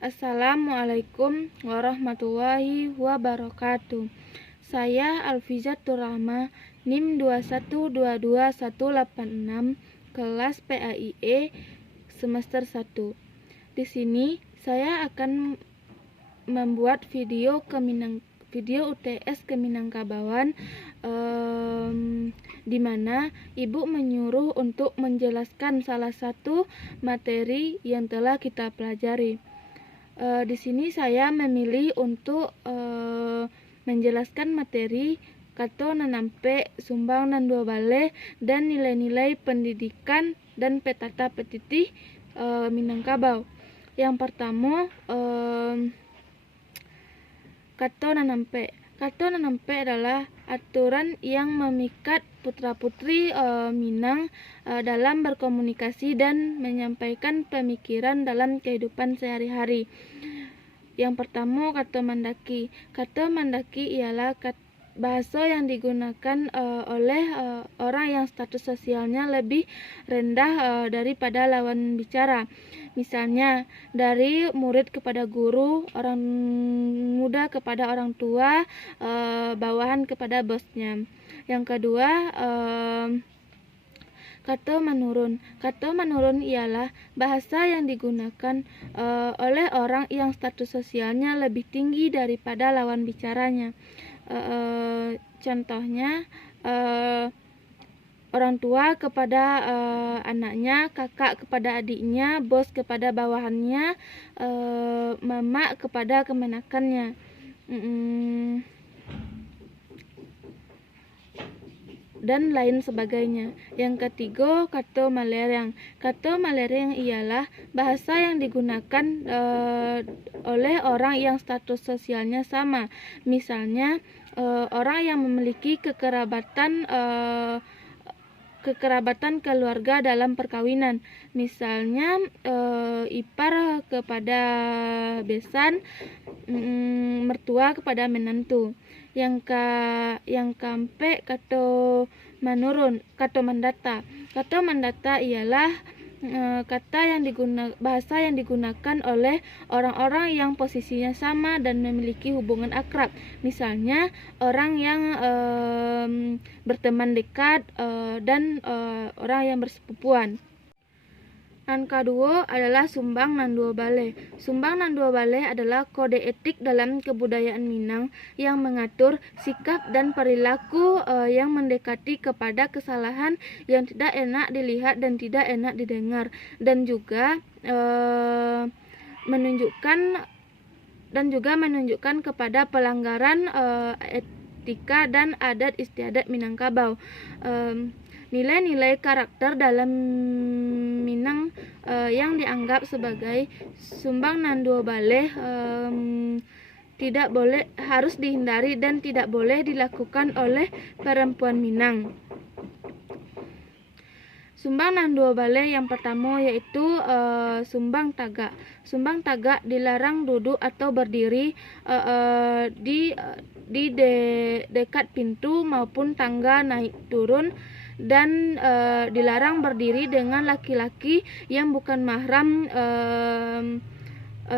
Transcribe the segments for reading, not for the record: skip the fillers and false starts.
Assalamualaikum warahmatullahi wabarakatuh. Saya Alfizatur Rahma, NIM 2122186, kelas PAIE semester 1. Di sini saya akan membuat video UTS ke Minangkabauan, di mana Ibu menyuruh untuk menjelaskan salah satu materi yang telah kita pelajari. Di sini saya memilih untuk menjelaskan materi kato nanampe sumbang nan dua bale dan nilai-nilai pendidikan dan petata petitih Minangkabau. Yang pertama, kato nanampe. Kato nanampe adalah aturan yang memikat putra-putri Minang dalam berkomunikasi dan menyampaikan pemikiran dalam kehidupan sehari-hari. Yang pertama, kato mandaki. Kato mandaki ialah bahasa yang digunakan oleh orang yang status sosialnya lebih rendah daripada lawan bicara. Misalnya, dari murid kepada guru, orang muda kepada orang tua, bawahan kepada bosnya. Yang kedua, kato menurun. Kato menurun ialah bahasa yang digunakan oleh orang yang status sosialnya lebih tinggi daripada lawan bicaranya. Contohnya, orang tua kepada anaknya, kakak kepada adiknya, bos kepada bawahannya, mama kepada kemenakannya. Dan lain sebagainya. Yang ketiga, kato malereng. Kato malereng ialah bahasa yang digunakan oleh orang yang status sosialnya sama. Misalnya, orang yang memiliki kekerabatan keluarga dalam perkawinan. Misalnya, ipar kepada besan, mertua kepada menantu. Yang keempat, kato menurun, kato mendata. Kato mendata ialah bahasa yang digunakan oleh orang-orang yang posisinya sama dan memiliki hubungan akrab. Misalnya, orang yang berteman dekat dan orang yang bersepupuan. Nan kedua adalah sumbang nan dua bale. Sumbang nan dua bale adalah kode etik dalam kebudayaan Minang yang mengatur sikap dan perilaku yang mendekati kepada kesalahan yang tidak enak dilihat dan tidak enak didengar, dan juga menunjukkan kepada pelanggaran etika dan adat istiadat Minangkabau. Nilai-nilai karakter dalam Minang yang dianggap sebagai sumbang nan dua bale harus dihindari dan tidak boleh dilakukan oleh perempuan Minang. Sumbang nan dua bale yang pertama yaitu sumbang tagak. Sumbang tagak dilarang duduk atau berdiri di dekat pintu maupun tangga naik turun, dan dilarang berdiri dengan laki-laki yang bukan mahram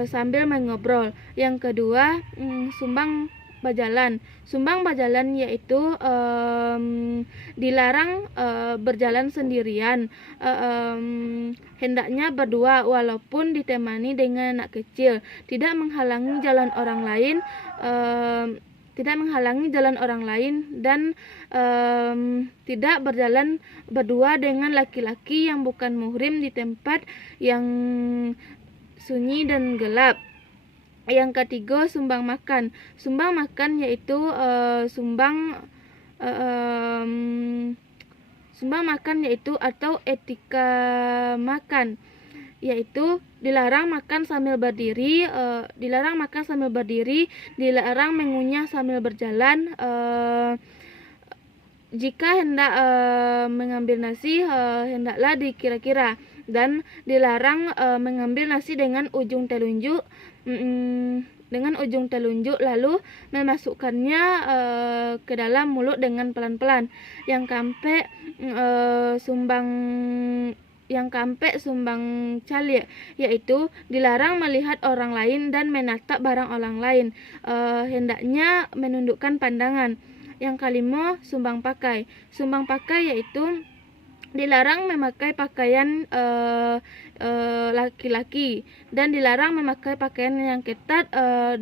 sambil mengobrol. Yang kedua, sumbang bajalan. Sumbang bajalan yaitu dilarang berjalan sendirian, hendaknya berdua walaupun ditemani dengan anak kecil, tidak menghalangi jalan orang lain, dan tidak berjalan berdua dengan laki-laki yang bukan muhrim di tempat yang sunyi dan gelap. Yang ketiga, sumbang makan. Sumbang makan yaitu atau etika makan, yaitu dilarang makan sambil berdiri, dilarang mengunyah sambil berjalan. Jika hendak mengambil nasi, hendaklah dikira-kira, dan dilarang mengambil nasi dengan ujung telunjuk lalu memasukkannya ke dalam mulut dengan pelan-pelan. Yang keempat, sumbang yang keempat sumbang calik, yaitu dilarang melihat orang lain dan menatap barang orang lain, hendaknya menundukkan pandangan. Yang kelima sumbang pakai. Sumbang pakai yaitu dilarang memakai pakaian laki-laki dan dilarang memakai pakaian yang ketat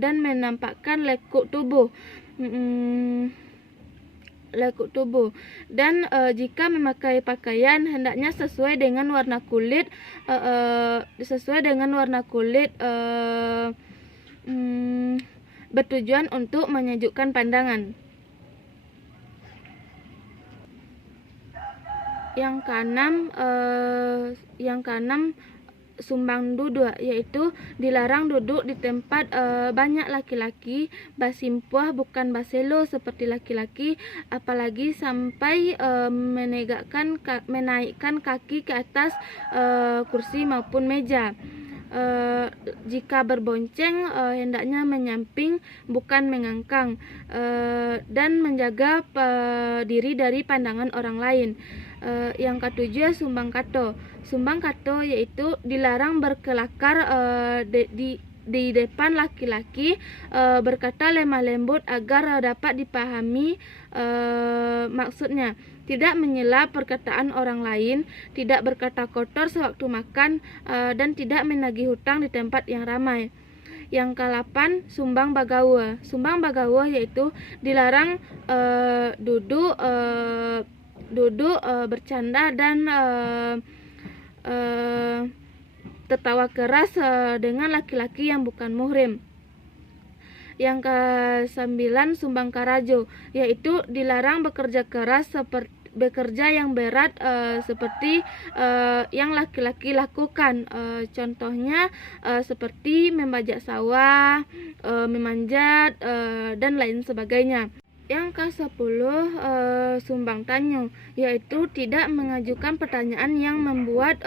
dan menampakkan lekuk tubuh. Dan jika memakai pakaian hendaknya sesuai dengan warna kulit, bertujuan untuk menyejukkan pandangan. Yang keenam sumbang duduk, yaitu dilarang duduk di tempat banyak laki-laki, basimpuah bukan baselo seperti laki-laki, apalagi sampai menaikkan kaki ke atas kursi maupun meja. Jika berbonceng hendaknya menyamping bukan mengangkang, dan menjaga diri dari pandangan orang lain. Yang ketujuh sumbang kato. Sumbang kato yaitu dilarang berkelakar di depan laki-laki, berkata lemah lembut agar dapat dipahami maksudnya, tidak menyela perkataan orang lain, tidak berkata kotor sewaktu makan, dan tidak menagih hutang di tempat yang ramai. Yang ke-8 sumbang bagawa. Sumbang bagawa yaitu dilarang duduk bercanda dan tertawa keras dengan laki-laki yang bukan muhrim. Yang ke-9 sumbang karajo, yaitu dilarang bekerja keras bekerja yang berat seperti yang laki-laki lakukan, contohnya seperti membajak sawah, memanjat, dan lain sebagainya. Yang ke-10 sumbang tanyo, yaitu tidak mengajukan pertanyaan yang membuat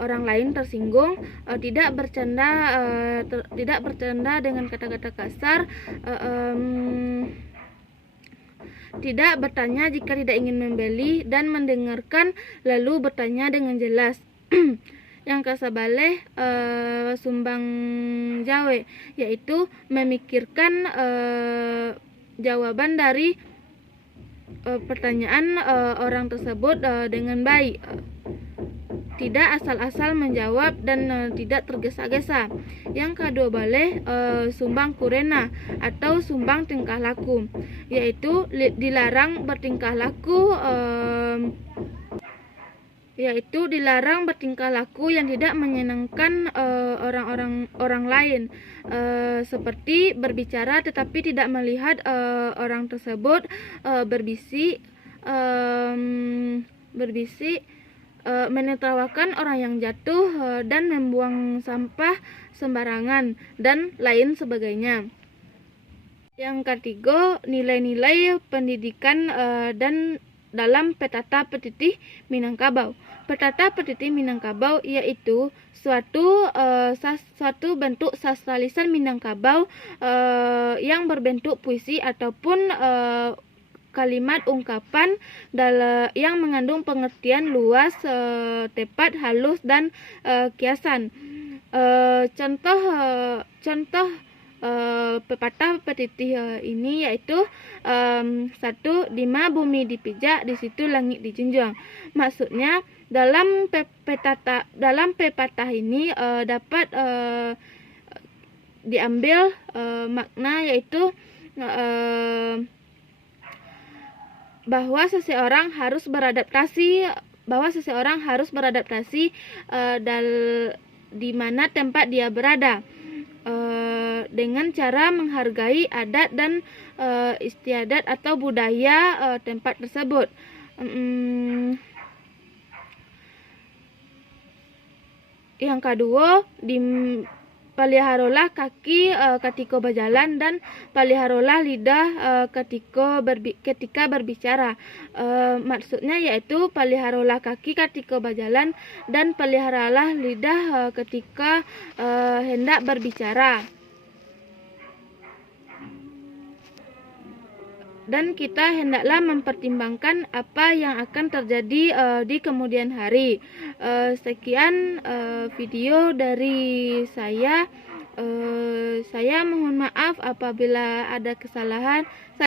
orang lain tersinggung, tidak bercanda dengan kata-kata kasar, tidak bertanya jika tidak ingin membeli, dan mendengarkan lalu bertanya dengan jelas. Yang ke-11 sumbang jawe, yaitu memikirkan jawaban dari pertanyaan orang tersebut dengan baik, tidak asal-asal menjawab dan tidak tergesa-gesa. Yang ke-12 sumbang kurena atau sumbang tingkah laku, yaitu dilarang bertingkah laku yang tidak menyenangkan orang lain, seperti berbicara tetapi tidak melihat orang tersebut, berbisik, menertawakan orang yang jatuh, dan membuang sampah sembarangan, dan lain sebagainya. Yang ketiga nilai-nilai pendidikan dan dalam Petata Petitih Minangkabau. Petata Petitih Minangkabau yaitu suatu bentuk sastra lisan Minangkabau yang berbentuk puisi ataupun kalimat ungkapan yang mengandung pengertian luas, tepat, halus, dan kiasan. Contoh pepatah petitih ini yaitu 1. Di mana bumi dipijak, di situ langit dijunjung. Maksudnya dalam pepatah ini dapat diambil makna yaitu bahwa seseorang harus beradaptasi di mana tempat dia berada, dengan cara menghargai adat dan istiadat atau budaya tempat tersebut. Yang kedua, paliharolah kaki ketika berjalan dan paliharolah lidah ketika berbicara. Maksudnya yaitu paliharolah kaki ketika berjalan dan peliharalah lidah ketika hendak berbicara. dan kita hendaklah mempertimbangkan apa yang akan terjadi di kemudian hari. Sekian video dari saya. Saya mohon maaf apabila ada kesalahan.